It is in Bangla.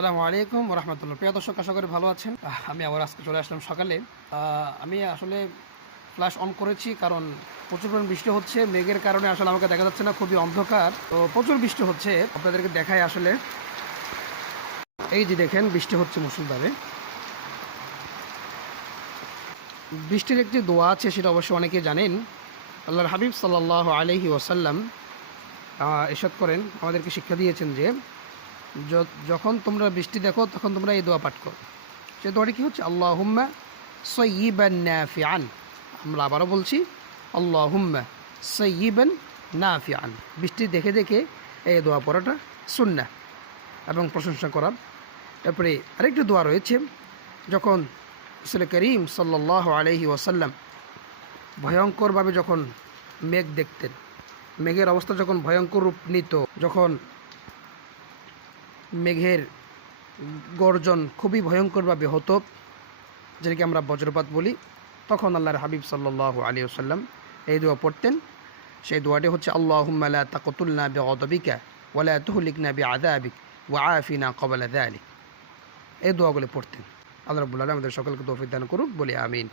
আসসালামু আলাইকুম রহমতুল্লাহ। প্রিয় দর্শক, আশা করি ভালো আছেন। আমি আবার আজকে চলে আসলাম সকালে। আমি আসলে ফ্ল্যাশ অন করেছি কারণ প্রচুর পরিমাণ বৃষ্টি হচ্ছে। মেঘের কারণে আসলে আমাকে দেখা যাচ্ছে না, খুবই অন্ধকার। তো প্রচুর বৃষ্টি হচ্ছে, আপনাদেরকে দেখাই। আসলে এই যে দেখেন, বৃষ্টি হচ্ছে মুষলধারে। বৃষ্টির একটি দোয়া আছে, সেটা অবশ্যই অনেকে জানেন। আল্লাহর হাবিব সাল্লাল্লাহু আলাইহি ওয়াসাল্লাম ইরশাদ করেন, আমাদেরকে শিক্ষা দিয়েছেন যে যখন তোমরা বৃষ্টি দেখো তখন তোমরা এই দোয়া পাঠ করো। সে দোয়াটি কী হচ্ছে? আল্লাহুম্মা সাইয়্যিবান নাফিআন। আমরা আবারও বলছি, আল্লাহুম্মা সাইয়্যিবান নাফিআন। বৃষ্টি দেখে দেখে এই দোয়া পড়াটা সুন্নাহ এবং প্রশংসা করা। তারপরে আরেকটি দোয়া রয়েছে, যখন রাসূল করিম সাল্লাল্লাহু আলাইহি ওয়াসাল্লাম ভয়ঙ্করভাবে যখন মেঘ দেখতেন, মেঘের অবস্থা যখন ভয়ঙ্কর রূপ নিত, যখন মেঘের গর্জন খুবই ভয়ঙ্করভাবে হতো, যেটাকে আমরা বজ্রপাত বলি, তখন আল্লাহর হাবিব সাল্লাল্লাহু আলাইহি ওয়াসাল্লাম এই দোয়া পড়তেন। সেই দোয়াটি হচ্ছে আল্লাহুম্মা লা তাকতুলনা বিগাদাবিকা ওয়া লা তুহলিকনা বিআযাবিক ওয়া আফিনা ক্বাবলা যালিক। এই দোয়াগুলি পড়তেন। আল্লাহ রাব্বুল আলামিন আমাদের সকলকে তৌফিক দান করুক, বলি আমিন।